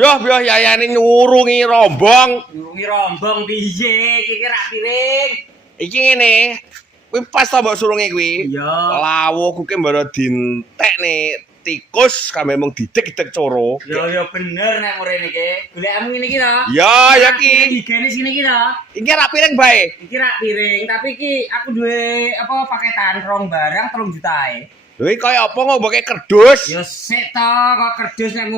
Yo yayane nyurungi rombong. Nyurungi rombong piye? Iki rak piring. Iki ngene. Kuwi pas to mbok surunge kuwi. Iya. Lawuh kuwi mbara dintekne tikus kame mung didek-dek coro. Ya bener nek mrene iki. Golekmu ngene iki to. Ya ya ki. Digene sini iki to. Iki rak piring bae. Iki rak piring, tapi iki aku duwe apa paketan rong barang 3 jutae. Lho iki kaya apa ngomboke kerdus? Ya sik to kok kerdus nek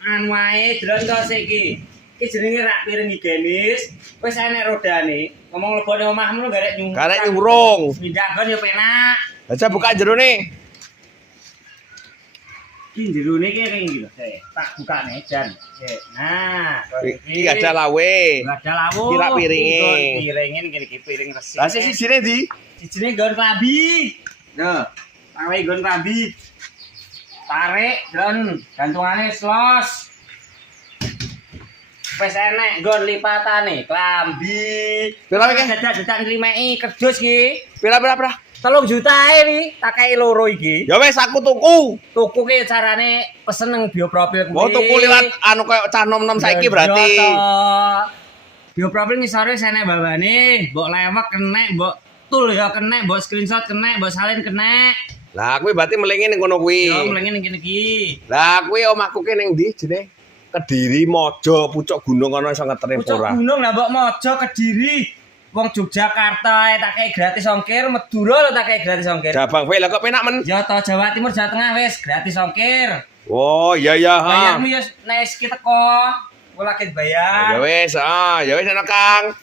anu ae delon to sik iki. Iki jenenge rak piring higienis. Wis enek rodane. Ngomong lebone omahmu lho garek nyung. Garek nyurung. Pindah kon ya penak. Aja buka jerone. Iki jerone iki kaya iki lho. Tak bukane jan. Nah, Iki ada lawe. Enggak ada lawu. Iki rak piringe. Piringin iki piring resik. Lah sing sijine ndi? Sijine nggon klambi. Nah, tawe nggon klambi. Tarik dan gantungane los. Wis enek nggon lipatane klambi. Pira iki? Dadak nrimeki kerdus iki. Pira? 3 jutae iki, tak kei loro iki. Ya wis aku tuku. Tuku ki carane pesen nang Bioprofil kuwi. Oh tuku liwat anu koyo cah nom-nom saiki berarti. Bioprofil ngisore enek babane, mbok lewek kenek, mbok tul ya kenek, mbok screenshot kenek, mbok salin kenek. Lah kuwi berarti melingi ning kono kuwi. Ya mlenge ning kene iki. Lah kuwi omahku ki ning ndi jenenge? Kediri, Mojo, Pucuk Gunung ana iso ngeteri Pucuk ora. Gunung lah mbok Mojo Kediri. Wong Yogyakarta tak kei gratis ongkir, Madura lho tak kei gratis ongkir. Jabang wae lah kok penak men. Ya to Jawa Timur, Jawa Tengah wis gratis ongkir. Oh iya ha. Bayarmu ya nek iki teko, kula lagi bayar. Ya wis ana Kang.